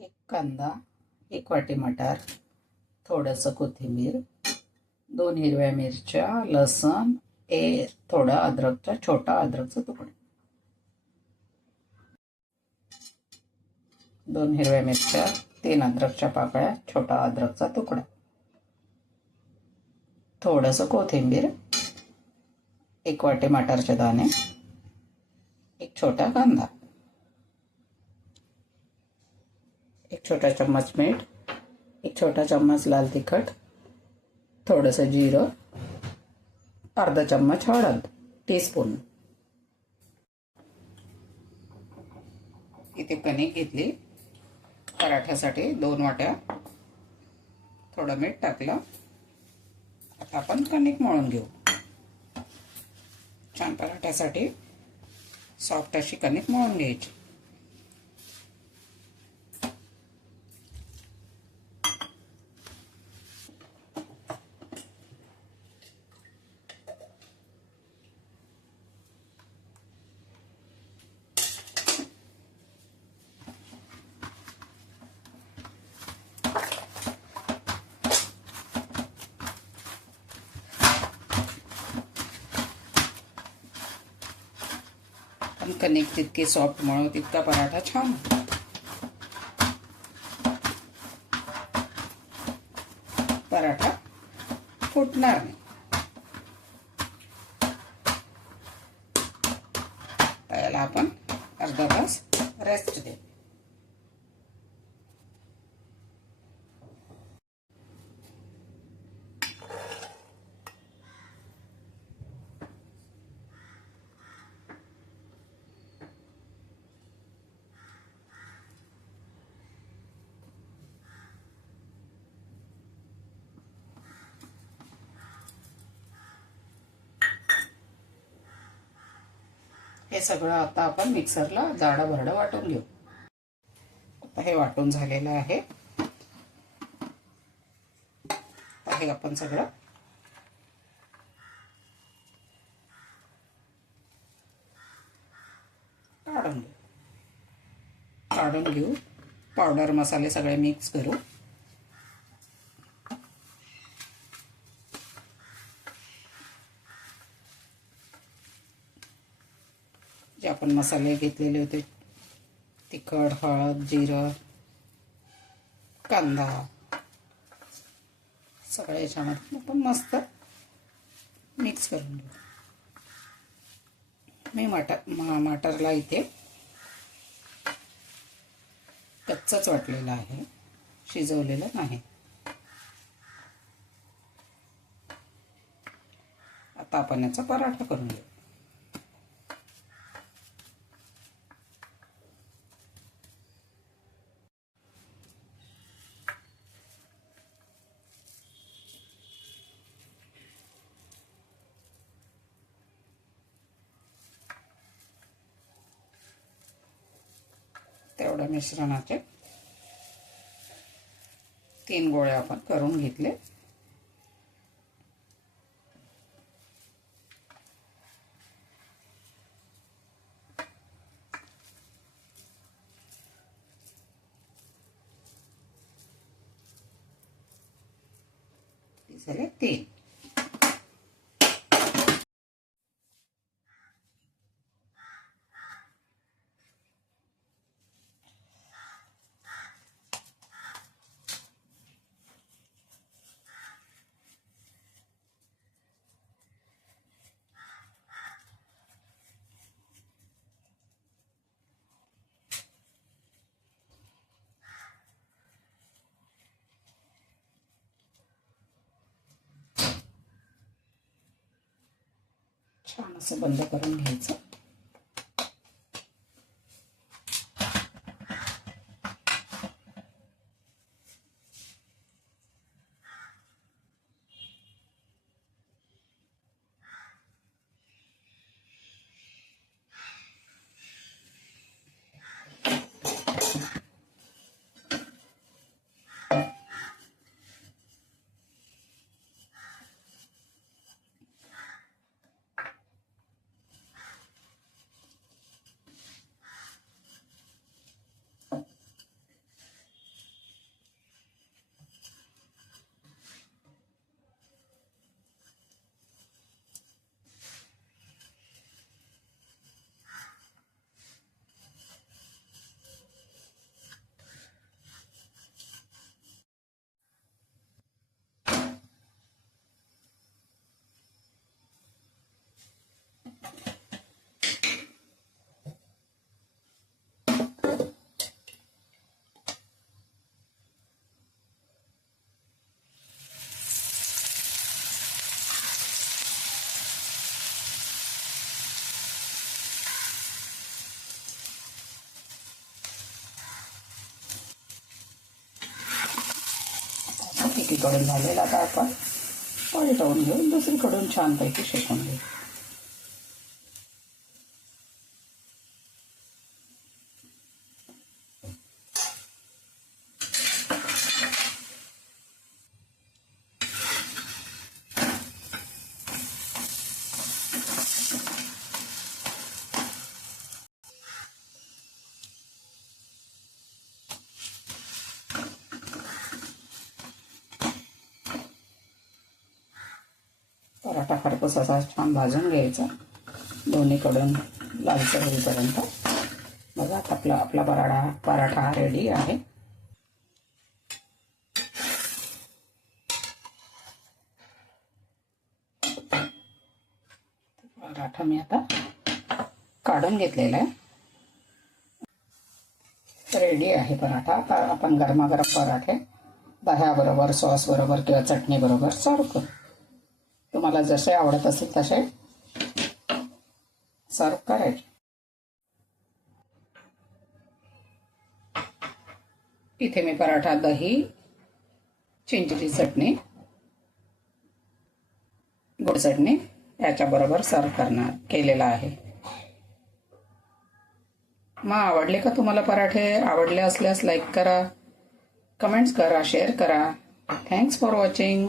एक कांदा एक वाटी मटार थोडंसं कोथिंबीर दोन हिरव्या मिरच्या लसण ए थोडा अद्रकचा छोटा अद्रकचा तुकडा. दोन हिरव्या मिरच्या तीन अद्रकच्या पाकळ्या छोटा अद्रकचा तुकडा. थोडंसं कोथिंबीर एक वाटी मटारचे दाणे एक छोटा कांदा. एक छोटा चम्मच मीठ एक छोटा चम्मच लाल तिखट थोडंसं जिरं अर्धा चम्मच हळद टीस्पून इथे कणिक घेतली. पराठ्यासाठी दोन वाट्या थोडं मीठ टाकलं. आता आपण कणिक मळून घेऊ. छान पराठ्यासाठी सॉफ्ट अशी कणिक मळून घ्यायची. कणिक जितके सॉफ्ट मळू तितका पराठा छान पराठा फुटणार नाही तर याला आपण अर्धा तास रेस्ट देऊ हे सगळं आता आपण मिक्सरला जाडं भरडं वाटून घेऊ. आता हे वाटून झालेलं आहे. हे आपण सगळं काढून घेऊ. काढून घेऊ. पावडर मसाले सगळे मिक्स करू. आपण मसाले घेतलेले होते. तिखट हळद जिरं कांदा. सगळ्या याच्यामध्ये आपण मस्त मिक्स करून घेऊ. मी मटर मटरला इथे कच्चंच वाटलेलं आहे. शिजवलेलं नाही. आता आपण याचा पराठा करून घेऊ. तेवढ्या मिश्रणाचे तीन गोळ्या आपण करून घेतले. झाले तीन. छान असं बंद करून घ्यायचं. एकीकडून झालेला आता आपण पलटवून घेऊन दुसरीकडून छानपैकी शेकून घेऊ. पराठा खरपूस असा छान भाजून घ्यायचा. दोन्हीकडून लालसर होईपर्यंत. बघा आता आपला आपला पराठा पराठा हा रेडी आहे. पराठा मी आता काढून घेतलेला आहे. रेडी आहे पराठा. आता आपण गरमागरम पराठे दह्याबरोबर सॉस बरोबर किंवा चटणी बरोबर सर्व करू. तुम्हाला जसे आवडत असेल तसे सर्व करायचे. इथे मी पराठा दही चिंचेची चटणी गोड चटणी याच्याबरोबर सर्व करणार केलेला आहे. मग आवडले का तुम्हाला पराठे? आवडले असल्यास लाईक करा. कमेंट्स करा शेअर करा. Thanks for watching